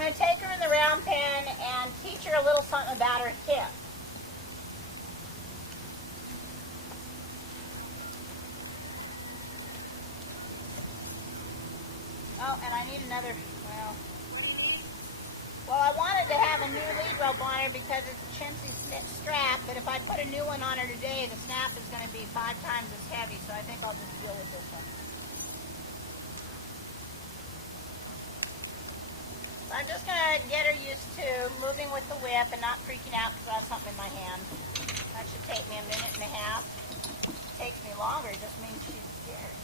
going to take her in the round pen and teach her a little something about her hip. Oh, and I need another, well, I wanted to have a new lead rope on her because it's a chintzy strap, but if I put a new one on her today, the snap is going to be 5 times as heavy, so I think I'll just deal with this one. I'm just going to get her used to moving with the whip and not freaking out because I have something in my hand. That should take me a minute and a half. If it takes me longer, it just means she's scared.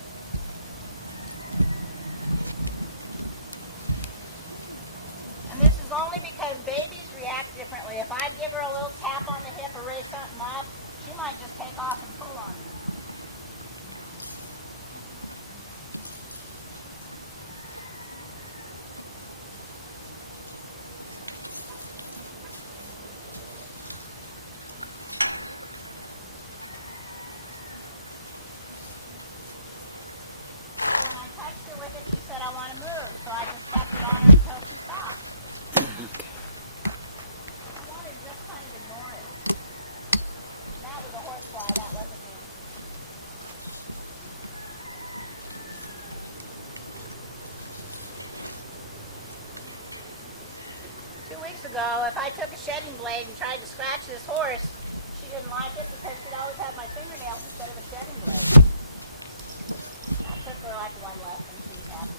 And this is only because babies react differently. If I give her a little tap on the hip or raise something up, she might just take off and pull on me. She said, I want to move, so I just kept it on her until she stopped. Okay. I wanted to just kind of ignore it. That was a horsefly, that wasn't me. Two weeks ago, if I took a shedding blade and tried to scratch this horse, she didn't like it because she'd always had my fingernails instead of a shedding blade. I took her like one lesson. She was happy.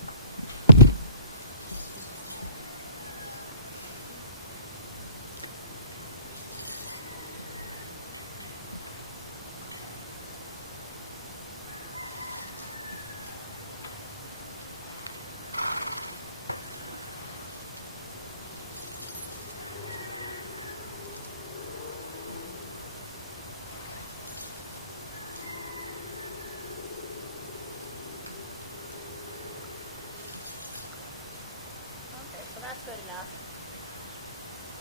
So that's good enough.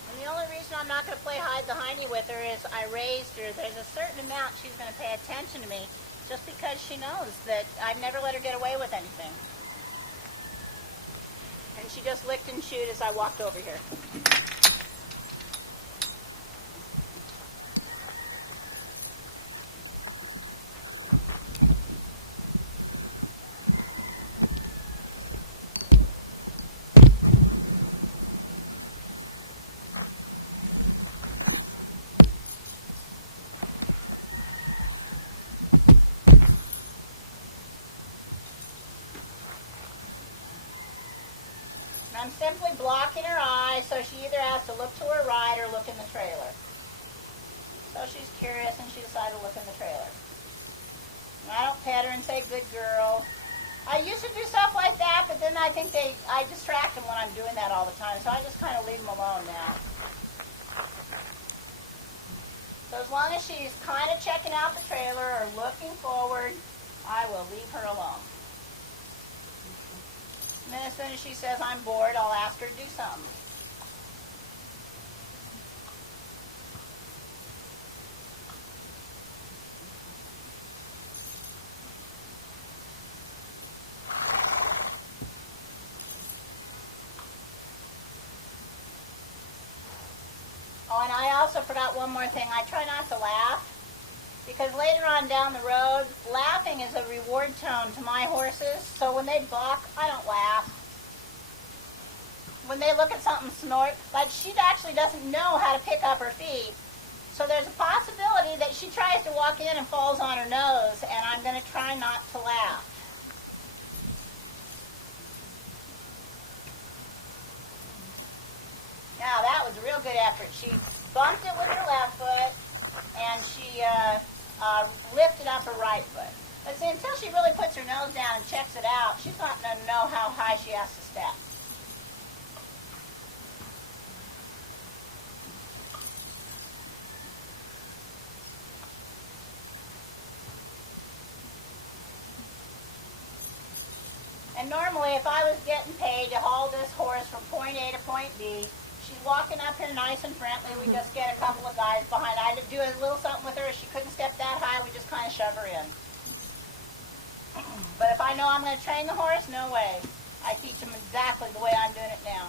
And the only reason I'm not going to play hide the hiney with her is I raised her. There's a certain amount she's going to pay attention to me just because she knows that I've never let her get away with anything. And she just licked and chewed as I walked over here. I'm simply blocking her eye so she either has to look to her right or look in the trailer. So she's curious and she decided to look in the trailer. And I don't pet her and say, good girl. I used to do stuff like that, but then I think I distract them when I'm doing that all the time, so I just kind of leave them alone now. So as long as she's kind of checking out the trailer or looking forward, I will leave her alone. And then as soon as she says I'm bored, I'll ask her to do something. Oh, and I also forgot one more thing. I try not to laugh because later on down the road, laughing is a reward tone to my horses. So when they balk, I don't laugh. When they look at something snort, like she actually doesn't know how to pick up her feet. So there's a possibility that she tries to walk in and falls on her nose, and I'm going to try not to laugh. Now that was a real good effort. She bumped it with her left foot, and she lifted up her right foot. But see, until she really puts her nose down and checks it out, she's not going to know how high she has to step. And normally, if I was getting paid to haul this horse from point A to point B, she's walking up here nice and friendly. We just get a couple of guys behind. I'd do a little something with her. If she couldn't step that high, we just kind of shove her in. But if I know I'm going to train the horse, no way. I teach him exactly the way I'm doing it now.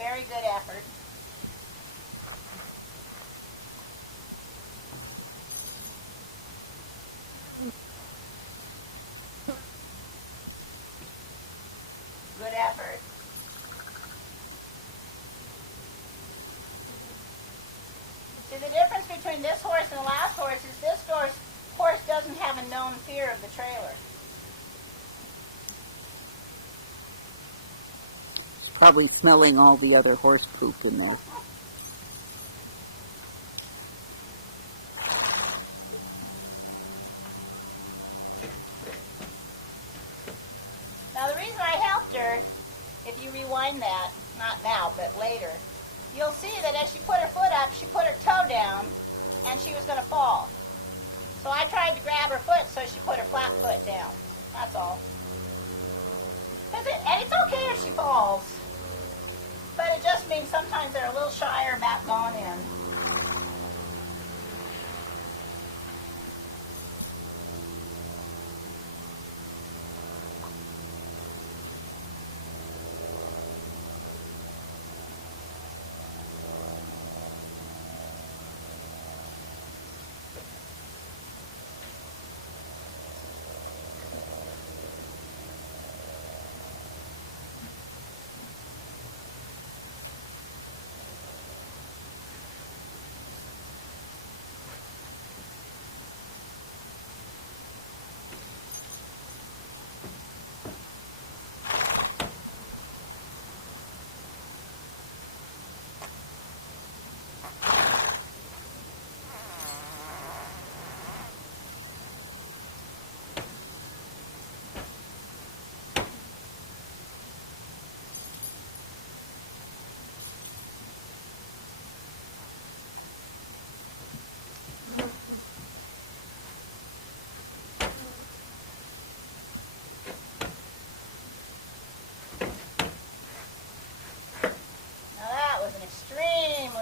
very good effort. Good effort. See, the difference between this horse and the last horse is this horse doesn't have a known fear of the trailer. It's probably smelling all the other horse poop in there. Now, the reason I helped her, if you rewind that, not now, but later, you'll see that as she put her foot up, she put her toe down, and she was going to fall. So I tried to grab her foot, so she put her flat foot down. That's all. And it's okay if she falls, but it just means sometimes they're a little shyer about going in.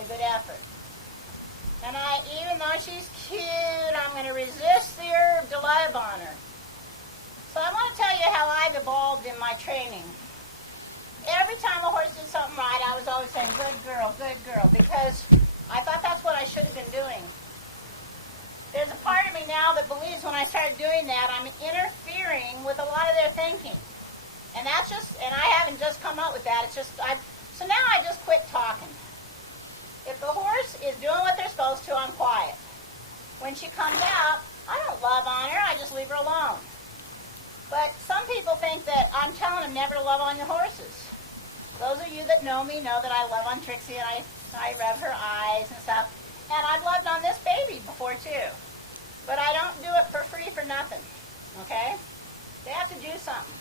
Good effort. And even though she's cute, I'm going to resist the urge to love on her. So I want to tell you how I've evolved in my training. Every time a horse did something right, I was always saying, good girl, because I thought that's what I should have been doing. There's a part of me now that believes when I start doing that, I'm interfering with a lot of their thinking. And that's just, and I haven't just come up with that, it's just, so now I just quit talking. If the horse is doing what they're supposed to, I'm quiet. When she comes out, I don't love on her, I just leave her alone. But some people think that I'm telling them never to love on your horses. Those of you that know me know that I love on Trixie and I rub her eyes and stuff. And I've loved on this baby before too. But I don't do it for free for nothing. Okay? They have to do something.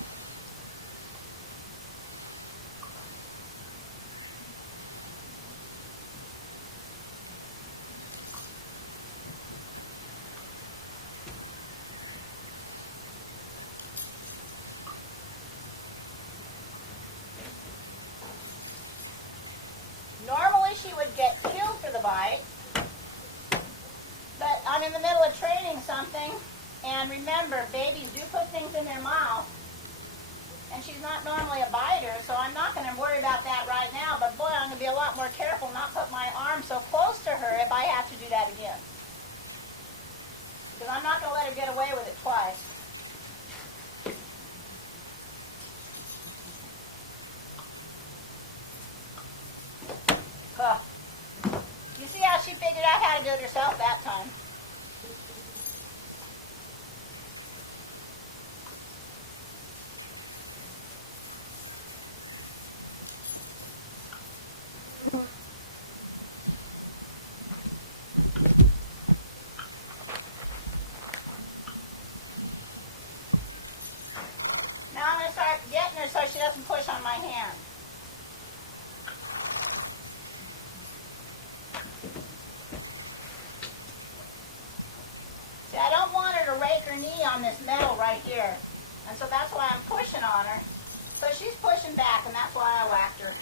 Normally she would get killed for the bite, but I'm in the middle of training something, and remember, babies do put things in their mouth, and she's not normally a biter, so I'm not going to worry about that right now, but boy, I'm going to be a lot more careful not put my arm so close to her if I have to do that again. Because I'm not going to let her get away with it twice. You see how she figured out how to do it herself that time? Now I'm going to start getting her so she doesn't push on my hand. See, I don't want her to rake her knee on this metal right here. And so that's why I'm pushing on her. So she's pushing back, and that's why I whacked her.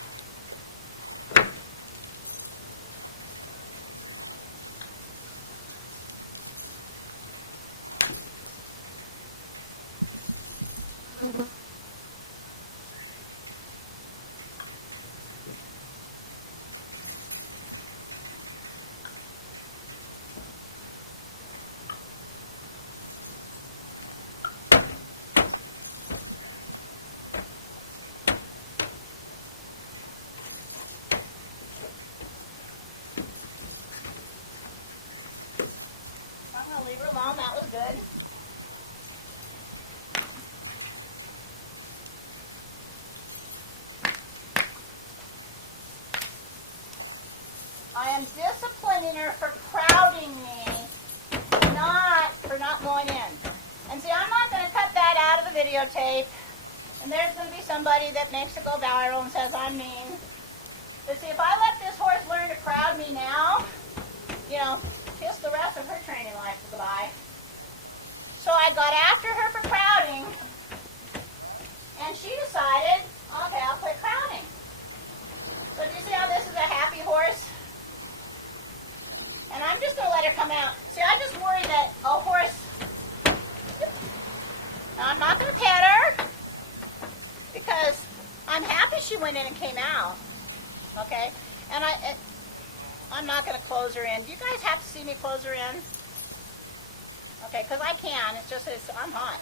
am disciplining her for crowding me, not for not going in. And see, I'm not going to cut that out of the videotape. And there's going to be somebody that makes it go viral and says I'm mean. But see, if I let this horse learn to crowd me now, you know, kiss the rest of her training life goodbye. So I got after her for crowding, and she decided, okay, I'll quit crowding. So do you see how this is a happy horse? And I'm just going to let her come out. See, I just worry that a horse... Now, I'm not going to pet her because I'm happy she went in and came out. Okay? And I'm not going to close her in. Do you guys have to see me close her in? Okay, because I can. It's just I'm hot.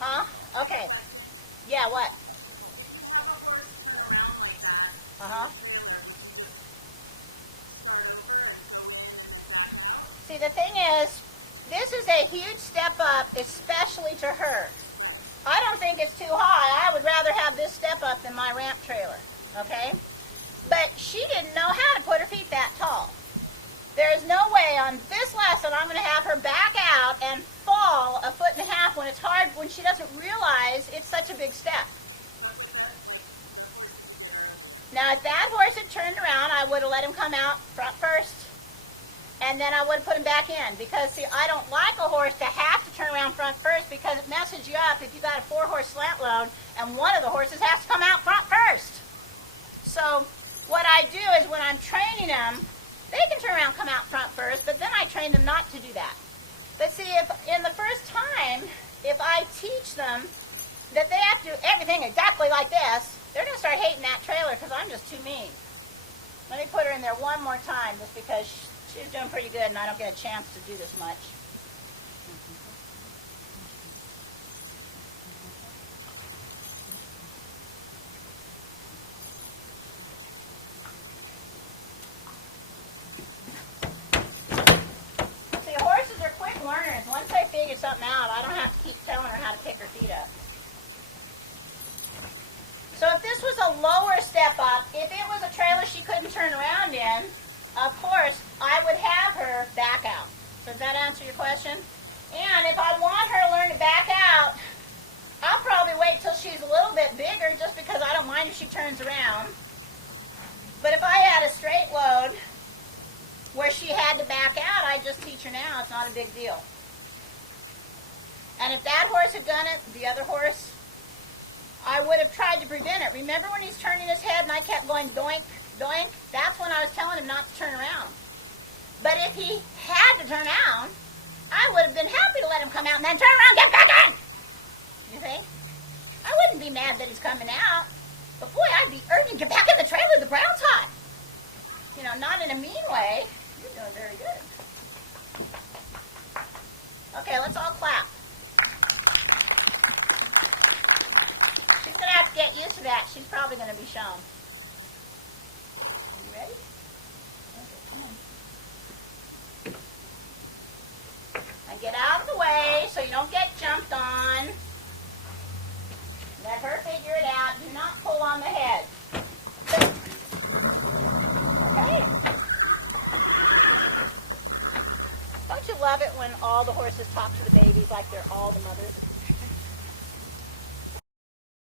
Huh? Okay. Yeah, what? Uh-huh. See, the thing is, this is a huge step up, especially to her. I don't think it's too high. I would rather have this step up than my ramp trailer, okay? But she didn't know how to put her feet that tall. There is no way on this lesson I'm going to have her back out and fall 1.5 feet when it's hard, when she doesn't realize it's such a big step. Now, if that horse had turned around, I would have let him come out front first, and then I would have put him back in. Because, see, I don't like a horse to have to turn around front first because it messes you up if you got a 4-horse slant load and one of the horses has to come out front first. So what I do is when I'm training them, they can turn around and come out front first, but then I train them not to do that. But see, if in the first time, if I teach them that they have to do everything exactly like this, they're going to start hating that trailer because I'm just too mean. Let me put her in there one more time just because she's doing pretty good and I don't get a chance to do this much. See, horses are quick learners. Once they figure something out, I don't have to keep telling her how to pick her feet up. So if this was a lower step up, if it was a trailer she couldn't turn around in, of course, I would have her back out. Does that answer your question? And if I want her to learn to back out, I'll probably wait till she's a little bit bigger just because I don't mind if she turns around. But if I had a straight load where she had to back out, I'd just teach her now. It's not a big deal. And if that horse had done it, the other horse, I would have tried to prevent it. Remember when he's turning his head and I kept going doink, doink? That's when I was telling him not to turn around. But if he had to turn around, I would have been happy to let him come out and then turn around and get back in. You see? I wouldn't be mad that he's coming out. But boy, I'd be urging, get back in the trailer, the ground's hot. You know, not in a mean way. You're doing very good. Okay, let's all clap. She's going to have to get used to that. She's probably going to be shown. Are you ready? Okay, come on. And get out of the way so you don't get jumped on. Let her figure it out. Do not pull on the head. Okay. Don't you love it when all the horses talk to the babies like they're all the mothers?